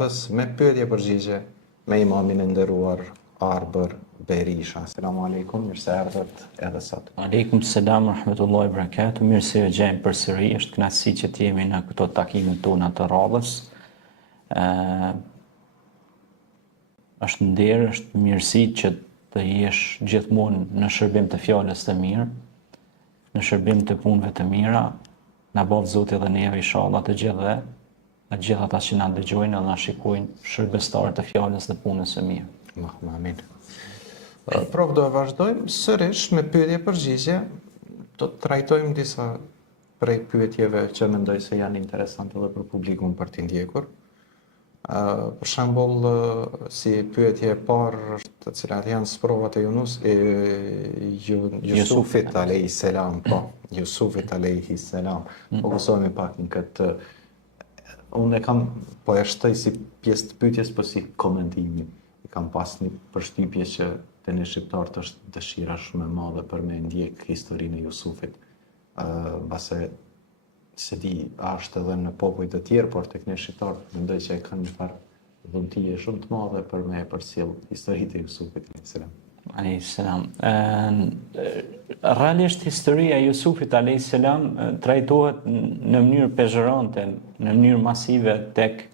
Pas me pyetje përgjigje me imamin e nderuar Arbër Berisha. Selamu alaikum, mirë se erdhët edhe sot. Aleikum selam, rahmetullahi barakatuh. Mirë se u gjejmë përsëri. Është kënaqësi që të jemi në këto takime tona të radhës. Është nder, është mirësi që të jesh gjithmonë në shërbim të fjalës së mirë, në shërbim të punëve të mira. Na bëv Zoti dhe neve inshallah të gjithëve, të gjithë ata që na dëgjojnë dhe na shikojnë shërbestarë të fjalës dhe punës së mirë. Allahumma amin. Prof, do e vazhdojmë sërish me pyetje përgjigje. Do të trajtojmë disa prej pyetjeve që mendoj se janë interesante edhe për publikun për t'i ndjekur. Për shembull, si pyetje e parë është të cilat janë sprovat e Jusufit alayhis salam, po, Jusufit alayhis salam. Fokusohemi pak në këtë. Unë e kam, po e shtoj si pjesë të pyetjes, po si komentimi. I kam pas një përshtypje që te ne shqiptarët është dëshira shumë e madhe për me ndjek historinë e Jusufit. Base se di, është edhe në popull të tjerë, por tek ne shqiptarët mendoj që e kanë një farë dhuntie shumë të madhe për me përcjell historitë e Jusufit alayhis salam. Realisht historia e Jusufit alayhis salam trajtohet në mënyrë pezhorante, në mënyrë masive tek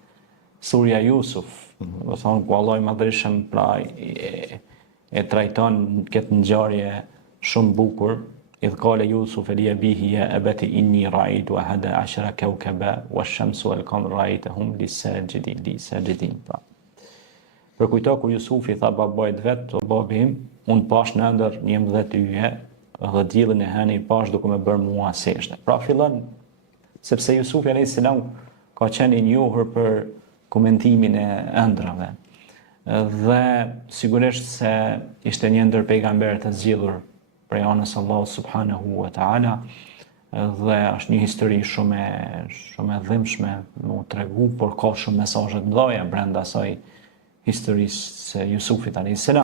surja Jusuf. Do thonë ku Allahu i Madhërisht pra e trajton këtë ngjarje shumë bukur. إذ قال يوسف لأبيه يا أبت إني رأيت أحد عشر كوكبا والشمس والقمر رأيتهم لساجدين. Për kujto kur Jusufi tha babait vet, o babi im, unë pash në ndër 11 yje dhe diellin e hënë i pash duke më bërë mua sejdë. Pra fillon sepse Jusufi alayhis salam ka qenë i njohur për komentimin e ëndrave. Dhe sigurisht se ishte një ndër pejgamberët e zgjedhur prej anës Allahu subhanahu wa ta'ala, dhe është një histori shumë e dhimbshme më tregu, por ka shumë mesazhe të mëdha brenda asaj historisë së Jusufit alayhis salam.